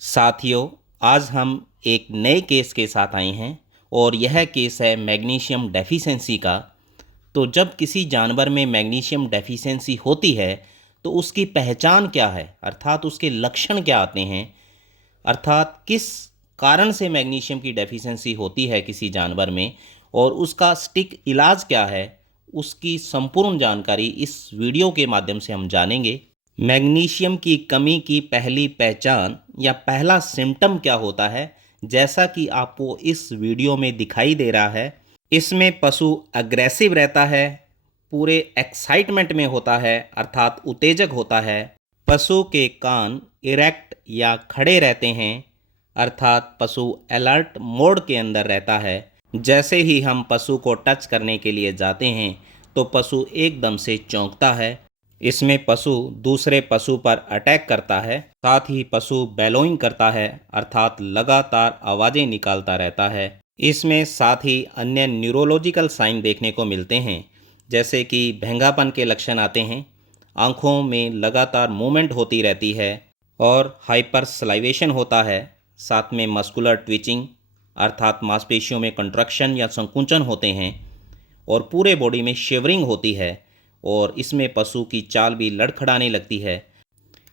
साथियों, आज हम एक नए केस के साथ आए हैं और यह केस है मैग्नीशियम डेफिशिएंसी का। तो जब किसी जानवर में मैग्नीशियम डेफिशिएंसी होती है तो उसकी पहचान क्या है, अर्थात उसके लक्षण क्या आते हैं, अर्थात किस कारण से मैग्नीशियम की डेफिशिएंसी होती है किसी जानवर में और उसका सटीक इलाज क्या है, उसकी संपूर्ण जानकारी इस वीडियो के माध्यम से हम जानेंगे। मैग्नीशियम की कमी की पहली पहचान या पहला सिम्टम क्या होता है, जैसा कि आपको इस वीडियो में दिखाई दे रहा है। इसमें पशु अग्रेसिव रहता है, पूरे एक्साइटमेंट में होता है अर्थात उत्तेजक होता है। पशु के कान इरेक्ट या खड़े रहते हैं अर्थात पशु अलर्ट मोड के अंदर रहता है। जैसे ही हम पशु को टच करने के लिए जाते हैं तो पशु एकदम से चौंकता है। इसमें पशु दूसरे पशु पर अटैक करता है, साथ ही पशु बेलोइंग करता है अर्थात लगातार आवाज़ें निकालता रहता है। इसमें साथ ही अन्य न्यूरोलॉजिकल साइन देखने को मिलते हैं, जैसे कि भैंगापन के लक्षण आते हैं, आँखों में लगातार मूवमेंट होती रहती है और हाइपर सलाइवेशन होता है। साथ में मस्कुलर ट्विचिंग अर्थात मांसपेशियों में कंट्रक्शन या संकुचन होते हैं और पूरे बॉडी में शिवरिंग होती है और इसमें पशु की चाल भी लड़खड़ाने लगती है।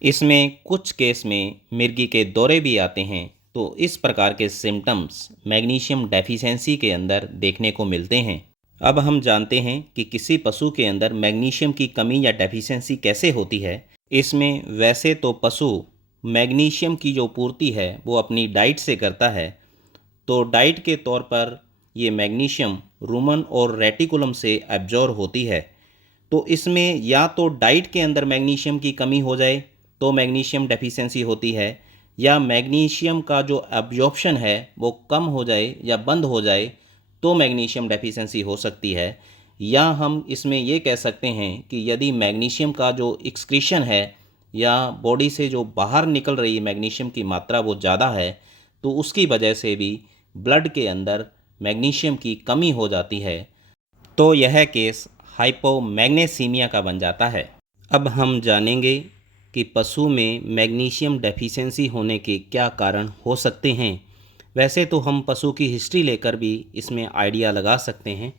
इसमें कुछ केस में मिर्गी के दौरे भी आते हैं। तो इस प्रकार के सिम्टम्स मैग्नीशियम डेफिशिएंसी के अंदर देखने को मिलते हैं। अब हम जानते हैं कि किसी पशु के अंदर मैग्नीशियम की कमी या डेफिशिएंसी कैसे होती है। इसमें वैसे तो पशु मैग्नीशियम की जो पूर्ति है वो अपनी डाइट से करता है, तो डाइट के तौर पर ये मैग्नीशियम रूमन और रेटिकुलम से एब्जॉर्ब होती है। तो इसमें या तो डाइट के अंदर मैग्नीशियम की कमी हो जाए तो मैग्नीशियम डेफिशिएंसी होती है, या मैग्नीशियम का जो एब्जॉर्प्शन है वो कम हो जाए या बंद हो जाए तो मैग्नीशियम डेफिशिएंसी हो सकती है। या हम इसमें ये कह सकते हैं कि यदि मैग्नीशियम का जो एक्सक्रीशन है या बॉडी से जो बाहर निकल रही मैग्नीशियम की मात्रा वो ज़्यादा है, तो उसकी वजह से भी ब्लड के अंदर मैग्नीशियम की कमी हो जाती है। तो यह केस हाइपोमैग्नेसीमिया का बन जाता है। अब हम जानेंगे कि पशु में मैग्नीशियम डेफिशिएंसी होने के क्या कारण हो सकते हैं। वैसे तो हम पशु की हिस्ट्री लेकर भी इसमें आइडिया लगा सकते हैं।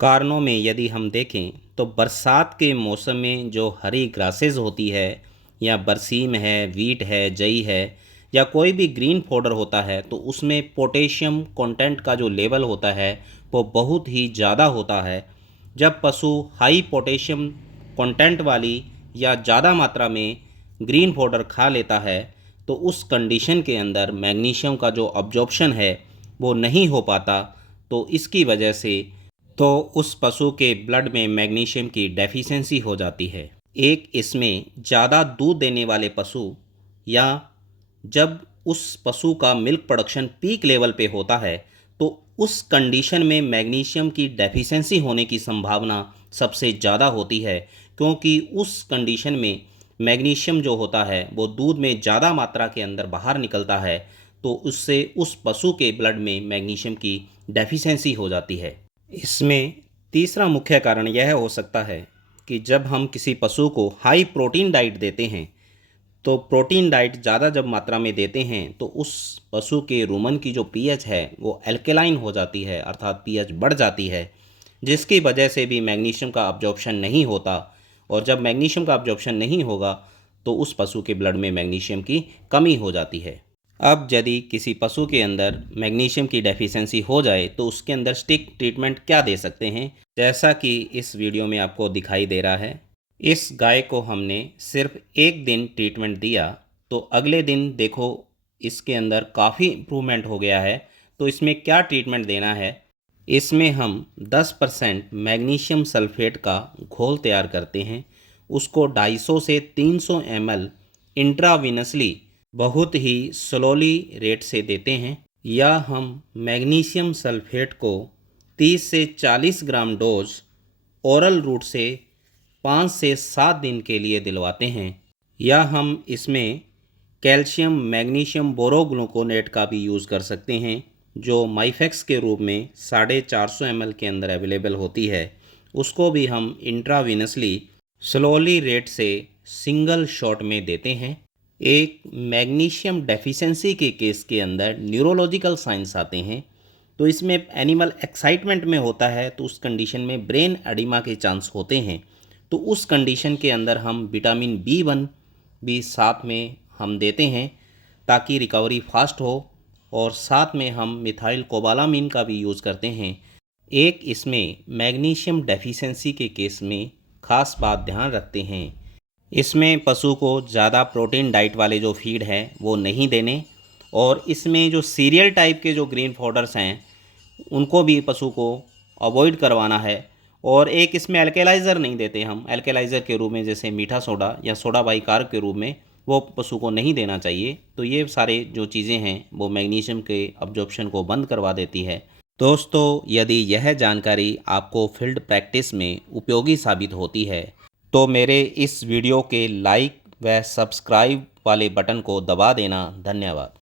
कारणों में यदि हम देखें तो बरसात के मौसम में जो हरी ग्रासेस होती है या बरसीम है, वीट है, जई है या कोई भी ग्रीन फॉडर होता है, तो उसमें पोटेशियम कंटेंट का जो लेवल होता है वो बहुत ही ज़्यादा होता है। जब पशु हाई पोटेशियम कंटेंट वाली या ज़्यादा मात्रा में ग्रीन फॉडर खा लेता है तो उस कंडीशन के अंदर मैग्नीशियम का जो अब्जॉर्प्शन है वो नहीं हो पाता। तो इसकी वजह से तो उस पशु के ब्लड में मैग्नीशियम की डेफिशिएंसी हो जाती है। एक इसमें ज़्यादा दूध देने वाले पशु या जब उस पशु का मिल्क प्रोडक्शन पीक लेवल पे होता है तो उस कंडीशन में मैग्नीशियम की डेफिशिएंसी होने की संभावना सबसे ज़्यादा होती है, क्योंकि उस कंडीशन में मैग्नीशियम जो होता है वो दूध में ज़्यादा मात्रा के अंदर बाहर निकलता है, तो उससे उस पशु के ब्लड में मैग्नीशियम की डेफिशिएंसी हो जाती है। इसमें तीसरा मुख्य कारण यह हो सकता है कि जब हम किसी पशु को हाई प्रोटीन डाइट देते हैं, तो प्रोटीन डाइट ज़्यादा जब मात्रा में देते हैं तो उस पशु के रूमन की जो पीएच है वो एल्केलाइन हो जाती है अर्थात पीएच बढ़ जाती है, जिसकी वजह से भी मैग्नीशियम का अब्जॉर्प्शन नहीं होता। और जब मैग्नीशियम का अब्जॉर्प्शन नहीं होगा तो उस पशु के ब्लड में मैग्नीशियम की कमी हो जाती है। अब यदि किसी पशु के अंदर मैग्नीशियम की डेफिशिएंसी हो जाए तो उसके अंदर स्टिक ट्रीटमेंट क्या दे सकते हैं, जैसा कि इस वीडियो में आपको दिखाई दे रहा है। इस गाय को हमने सिर्फ एक दिन ट्रीटमेंट दिया तो अगले दिन देखो इसके अंदर काफ़ी इम्प्रूवमेंट हो गया है। तो इसमें क्या ट्रीटमेंट देना है, इसमें हम 10% मैग्नीशियम सल्फेट का घोल तैयार करते हैं, उसको 250 से 300 ml इंट्रावीनसली बहुत ही स्लोली रेट से देते हैं, या हम मैग्नीशियम सल्फेट को 30 से 40 ग्राम डोज ओरल रूट से 5 से 7 दिन के लिए दिलवाते हैं, या हम इसमें कैल्शियम मैग्नीशियम बोरोग्लूकोनेट का भी यूज़ कर सकते हैं, जो माइफेक्स के रूप में 450 ml के अंदर अवेलेबल होती है। उसको भी हम इंट्रावीनसली स्लोली रेट से सिंगल शॉट में देते हैं। एक मैग्नीशियम डेफिशिएंसी के केस के अंदर न्यूरोलॉजिकल साइंस आते हैं। तो इसमें एनिमल एक्साइटमेंट में होता है तो उस कंडीशन में ब्रेन एडिमा के चांस होते हैं। तो उस कंडीशन के अंदर हम विटामिन B1 भी साथ में हम देते हैं ताकि रिकवरी फास्ट हो, और साथ में हम मिथाइल कोबालामिन का भी यूज़ करते हैं। एक इसमें मैग्नीशियम डेफिशिएंसी के केस में ख़ास बात ध्यान रखते हैं, इसमें पशु को ज़्यादा प्रोटीन डाइट वाले जो फीड है वो नहीं देने, और इसमें जो सीरियल टाइप के जो ग्रीन पाउडर्स हैं उनको भी पशु को अवॉइड करवाना है। और एक इसमें एल्केलाइज़र नहीं देते हम, एल्केलाइज़र के रूप में जैसे मीठा सोडा या सोडा बाइकार्ब के रूप में वो पशु को नहीं देना चाहिए। तो ये सारे जो चीज़ें हैं वो मैग्नीशियम के अब्जॉर्प्शन को बंद करवा देती है। दोस्तों, यदि यह जानकारी आपको फील्ड प्रैक्टिस में उपयोगी साबित होती है तो मेरे इस वीडियो के लाइक व सब्सक्राइब वाले बटन को दबा देना। धन्यवाद।